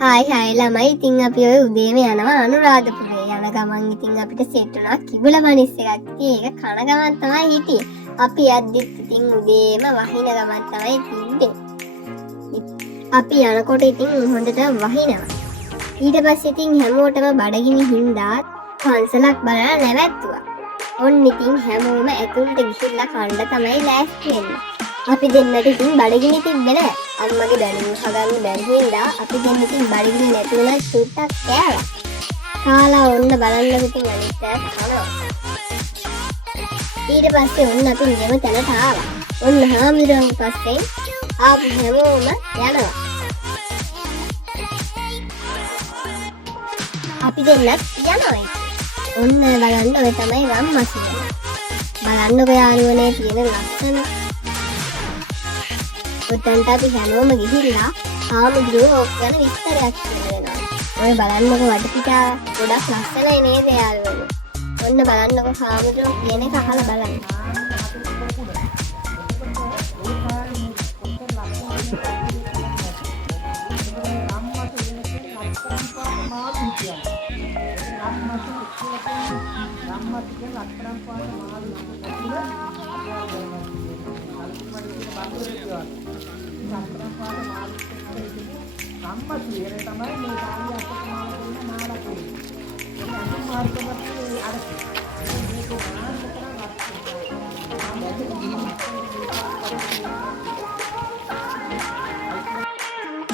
Hi ළමයි ඉතින් අපි ඔය උදේම යනවා අනුරාධපුරේ යන ගමන් ඉතින් අපිට සෙට් වුණා කිඹුල මනිස් එකක්. ඉතින් ඒක කන ගමන් තමයි හිටියේ. අපි යද්දිත් ඉතින් උදේම වහින ගමන් තමයි තිබ්බේ. අපි යනකොට ඉතින් හොඳට වහිනවා. ඊට පස්සේ ඉතින් හැමෝටම බඩගිනි හින්දා පන්සලක් බලලා නැවැත්තුවා. ඔන්න ඉතින් හැමෝම ඇතුළට ගිහිල්ලා කන්න තමයි ලෑස්ති වෙන්නේ. අපි දෙන්නට ඉතින් බඩගිනි තිබ්බේ නෑ. අම්මගේ බැලුම් හදන්න බැරි හින්දා අපි දෙන්න ඉතින් බඩගිනි නැති වුණා සුට්ටක් කෑවා. කාලා ඔන්න බලන්න ඉතින් අනිත් පැය කනවා. ඊට පස්සේ ඔන්න අපි නියම තැනට ආවා. ඔන්න හාමිරුවන් පස්සේ ආපු හැමෝම යනවා. අපි දෙන්නත් යනවා. ඔන්න බලන්න ඔය තමයි රම්මසිය. බලන්නකො යාළුවනේ තියෙන ලස්සන. උතන්ට අපි හැමෝම ගිහිල්ලා හාමුදුරුවෝ ඕක ගැන විස්තරයක් කියනවා. ඔය බලන්නකො වටපිටාව ගොඩක් ලස්සනයි නේද යාළුවනේ. ඔන්න බලන්නකො හාමුදුරුවෝ කියන එක අහලා බලන්න.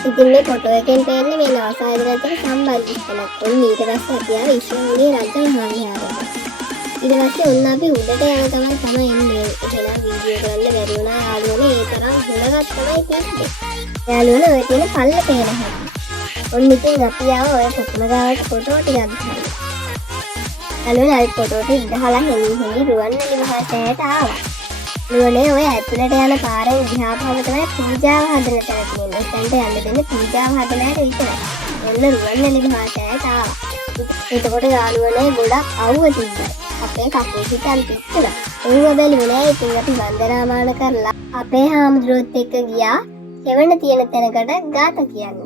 ඉතින් මේ ෆොටෝ එකෙන් පේන්නේ මේ නවසායදනට සම්බන්ධිස්තනක්. ඔන්න ඊට පස්සේ අපි ආව ඉස්ලාමීය රජමහල් විහාරයට. ඊට පස්සේ ඔන්න අපි උඩට යන ගමන් තමයි එන්නේ. එහෙනම් වීඩියෝ කරන්න බැරි වුණා යාළුවනේ. ඒ තරම් හොලගත් තමයි තිබ්බේ. යාළුවනේ ඔය තියෙන පල්ල පේන හැටි. ඔන්න ඉතින් අපි ආව ඔය කොකුම ගාවට ෆොටෝ ටිකක් ගන්න. යාළුවනේ අයි ෆොටෝ ටික ඉඳහලා හෙලි රුවන්වැලි මහා සෑයට ආවා. නුවනේ ඔය ඇතුළට යන පාරෙන් ගියාම තමයි පූජාව හදන තැන තියෙන්නේ. එතනට යන්න දෙන්නේ පූජාව හදලාට විතරයි. ඔන්න රුවන්වැලි මහා සෑයට ආවා. එතකොට යාළුවනේ ගොඩක් අවුව තිබ්බා. අපේ කකුල් හිටන් පිච්චුණා. ඒව බැලුවේ නෑ. ඉතින් අපි වන්දනාමාන කරලා අපේ හාමුදුරුවොත් එක්ක ගියා හෙවණ තියෙන තැනකට ගාත කියන්න.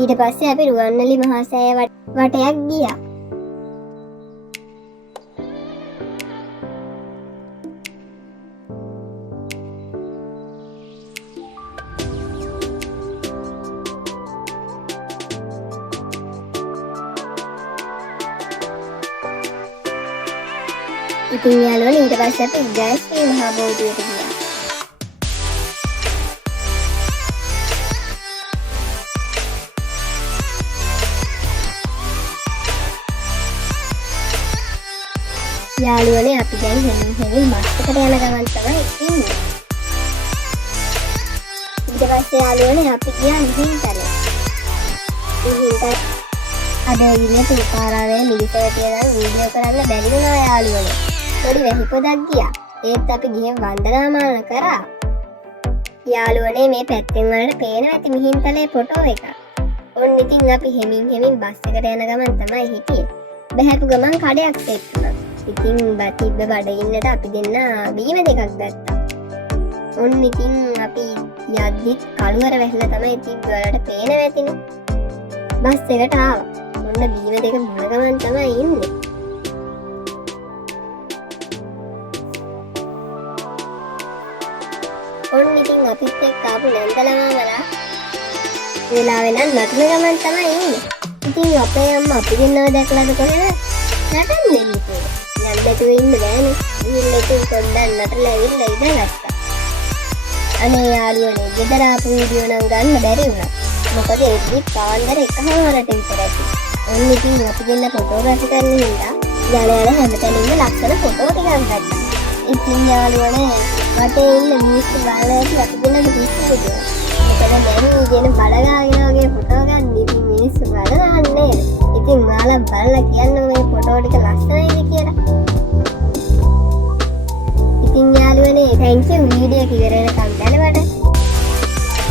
ඊට පස්සේ අපි රුවන්වැලි මහා සෑය වටයක් ගියා. ඉතින් යාළුවනේ ඊට පස්සේ අපි ජයශ්‍රී මහා බෝධියට ගියා. යාළුවනේ අපි දැන් හෙමින් බස් එකට යන ගමන් තමයි ඉන්නේ. ඊට පස්සේ යාළුවනේ අපි ගියා මිහින්තල. අද ඉන්නේ තුපාරාවේ මිලිසර කියලා වීඩියෝ කරන්න බැරි වුණා යාළුවනේ. පොඩි වැහිපොදක් ගියා. ඒත් අපි ගිහින් වන්දනාමාන කරා. යාළුවනේ මේ පැත්තෙන් වලට පේනවා ඇති මිහින්තලේ ෆොටෝ එක. ඔන්න ඉතින් අපි හෙමින් බස් එකට යන ගමන් තමයි හිටියේ. බහැපු ගමන් කඩයක් සෙට් වුණා. ඉතින් තිබ්බ බඩගින්නට අපි දෙන්න බීම දෙකක් ගත්තා. ඔන්න ඉතින් අපි යද්දිත් කළුවර වැහිලා තමයි තිබ්බ වලට පේනවා ඇතිනේ. බස් එකට ආවා. ඔන්න බීම දෙක මොන ගමන් තමයි ඉන්නේ. ඔන්න ඉතින් අපිත් එක්ක ආපු නැන්දලමාමලා වෙලාවෙ නම් නටන ගමන් තමයි ඉන්නේ. ඉතින් අපේ අම්මා අපි දෙන්නව දැකලාද කොහෙද නටන්නේ ඉන්නේ. නැතුව ඉන්න බෑනේ. ගිහිල්ලා ඉතින් පොඩ්ඩක් නටලා ඇවිල්ලා ඉඳගත්තා. අනේ යාළුවනේ ගෙදර ආපු වීඩියෝ නම් ගන්න බැරි වුණා. මොකද ඒකේ පාන්දර එකමාරට විතර ඇති. ඔන්න ඉතින් අපි දෙන්න ෆොටෝග්‍රැෆි කරන්න හින්දා යන හැමතැනින්ම ලස්සන ෆොටෝ ටිකක් ගත්තා. ඉතින් යාළුවනේ වටේ ඉන්න මිනිස්සු බලලා අපි දෙන්න පිස්සු දෙනවා. මොකද දැන් ඉගෙන බඩගාගෙන වගේ ෆොටෝ ගන්න ඉතින් මිනිස්සු බලන්නේ. ඉතින් ඔයාලා බලලා කියන්න මේ ෆොටෝ ටික ලස්සනයිද කියලා. ඉතින් යාළුවනේ thank you වීඩියෝ එක ඉවර වෙනකම් බලවට.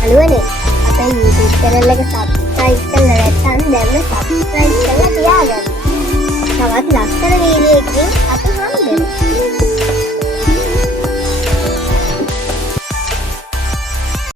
යාළුවනේ අපේ YouTube channel එක subscribe කරලා නැත්නම් දැන්ම